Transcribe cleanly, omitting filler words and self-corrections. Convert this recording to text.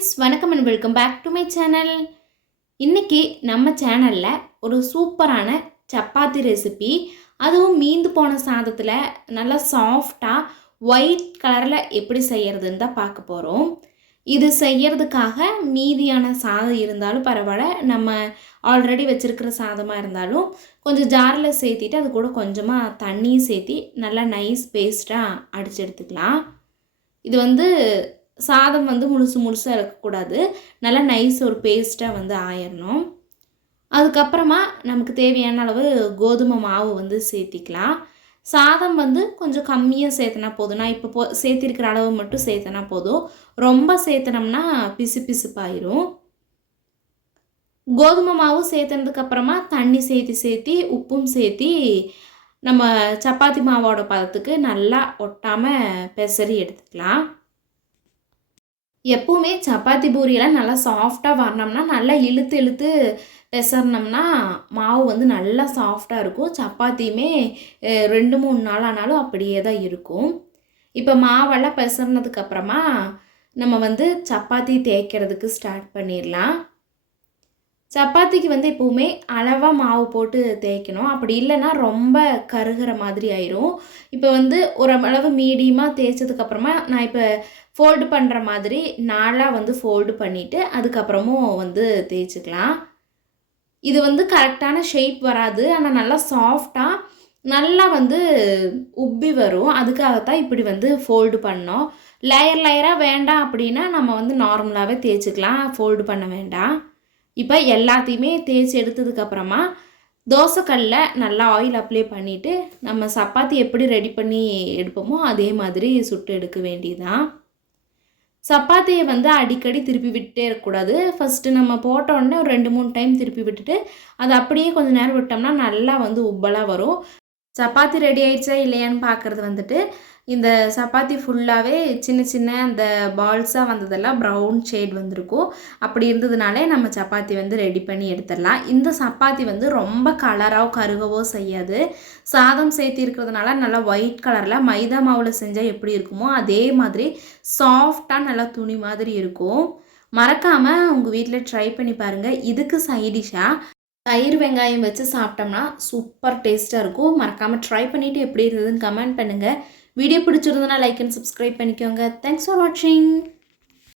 Friends, வணக்கம் and welcome back to my channel. இன்றைக்கி நம்ம சேனலில் ஒரு சூப்பரான சப்பாத்தி ரெசிபி, அதுவும் மீந்து போன சாதத்தில் நல்லா சாஃப்டாக ஒயிட் கலரில் எப்படி செய்கிறதுன்னு தான் பார்க்க போகிறோம். இது செய்கிறதுக்காக மீதியான சாதம் இருந்தாலும் பரவாயில்ல, நம்ம ஆல்ரெடி வச்சுருக்கிற சாதமாக இருந்தாலும் கொஞ்சம் ஜாரில் சேர்த்திட்டு அது கூட கொஞ்சமாக தண்ணியும் சேர்த்தி நல்லா நைஸ் பேஸ்ட்டாக அடித்து எடுத்துக்கலாம். இது சாதம் முழுசாக இருக்கக்கூடாது, நல்லா நைஸ் ஒரு பேஸ்ட்டாக ஆயிடணும். அதுக்கப்புறமா நமக்கு தேவையான அளவு கோதுமை மாவு சேர்த்திக்கலாம். சாதம் கொஞ்சம் கம்மியாக சேர்த்தனா போதும். நான் இப்போ சேர்த்திருக்கிற அளவு மட்டும் சேர்த்தனா போதும். ரொம்ப சேர்த்தனோம்னா பிசு பிசுப்பாயிரும். கோதுமை மாவு சேர்த்தனதுக்கப்புறமா தண்ணி சேர்த்தி உப்பும் சேர்த்தி நம்ம சப்பாத்தி மாவோட பதத்துக்கு நல்லா ஒட்டாமல் பெசரி எடுத்துக்கலாம். எப்போவுமே சப்பாத்தி பூரியெல்லாம் நல்லா சாஃப்டாக வரணும்னா நல்லா இழுத்து பெசறினோம்னா மாவு நல்லா சாஃப்டாக இருக்கும். சப்பாத்தியுமே 2-3 நாள் ஆனாலும் அப்படியே தான் இருக்கும். இப்போ மாவெல்லாம் பெசறினதுக்கப்புறமா நம்ம சப்பாத்தி தேய்க்கிறதுக்கு ஸ்டார்ட் பண்ணிடலாம். சப்பாத்திக்கு எப்போவுமே அளவாக மாவு போட்டு தேய்க்கணும். அப்படி இல்லைன்னா ரொம்ப கருகிற மாதிரி ஆயிரும். இப்போ ஒரு அளவு மீடியமாக தேய்ச்சதுக்கப்புறமா நான் இப்போ ஃபோல்டு பண்ணுற மாதிரி நாளாக ஃபோல்டு பண்ணிவிட்டு அதுக்கப்புறமும் தேய்ச்சிக்கலாம். இது கரெக்டான ஷேப் வராது, ஆனால் நல்லா சாஃப்டாக நல்லா உப்பி வரும். அதுக்காகத்தான் இப்படி ஃபோல்டு பண்ணோம். லேயராக வேண்டாம் அப்படின்னா நம்ம நார்மலாகவே தேய்ச்சிக்கலாம், ஃபோல்டு பண்ண வேண்டாம். இப்போ எல்லாத்தையுமே தேய்ச்சி எடுத்ததுக்கப்புறமா தோசைக்கல்லில் நல்லா ஆயில் அப்ளை பண்ணிவிட்டு நம்ம சப்பாத்தி எப்படி ரெடி பண்ணி எடுப்போமோ அதே மாதிரி சுட்டு எடுக்க வேண்டியதுதான். சப்பாத்தியை அடிக்கடி திருப்பி விட்டே இருக்கக்கூடாது. ஃபஸ்ட்டு நம்ம போட்ட உடனே ஒரு 2-3 டைம் திருப்பி விட்டுட்டு அதை அப்படியே கொஞ்சம் நேரம் விட்டோம்னா நல்லா உப்பலாக வரும். சப்பாத்தி ரெடி ஆயிடுச்சா இல்லையான்னு பார்க்குறது இந்த சப்பாத்தி ஃபுல்லாகவே சின்ன அந்த பால்ஸாக வந்ததெல்லாம் ப்ரௌன் ஷேட் வந்திருக்கும். அப்படி இருந்ததுனாலே நம்ம சப்பாத்தி ரெடி பண்ணி எடுத்துடலாம். இந்த சப்பாத்தி ரொம்ப கலராகவோ கருகவோ செய்யாது. சாதம் சேர்த்தி இருக்கிறதுனால நல்லா ஒயிட் கலரில் மைதா மாவில் செஞ்சால் எப்படி இருக்குமோ அதே மாதிரி சாஃப்டாக நல்லா துணி மாதிரி இருக்கும். மறக்காமல் உங்கள் வீட்டில் ட்ரை பண்ணி பாருங்கள். இதுக்கு சைடிஷாக தயிர் வெங்காயம் வச்சு சாப்பிட்டோம்னா சூப்பர் டேஸ்ட்டாக இருக்கும். மறக்காமல் ட்ரை பண்ணிவிட்டு எப்படி இருந்ததுன்னு கமெண்ட் பண்ணுங்கள். வீடியோ பிடிச்சிருந்தனா லைக் அண்ட் சப்ஸ்கிரைப் பண்ணிக்கோங்க. தேங்க்ஸ் ஃபார் வாட்சிங்.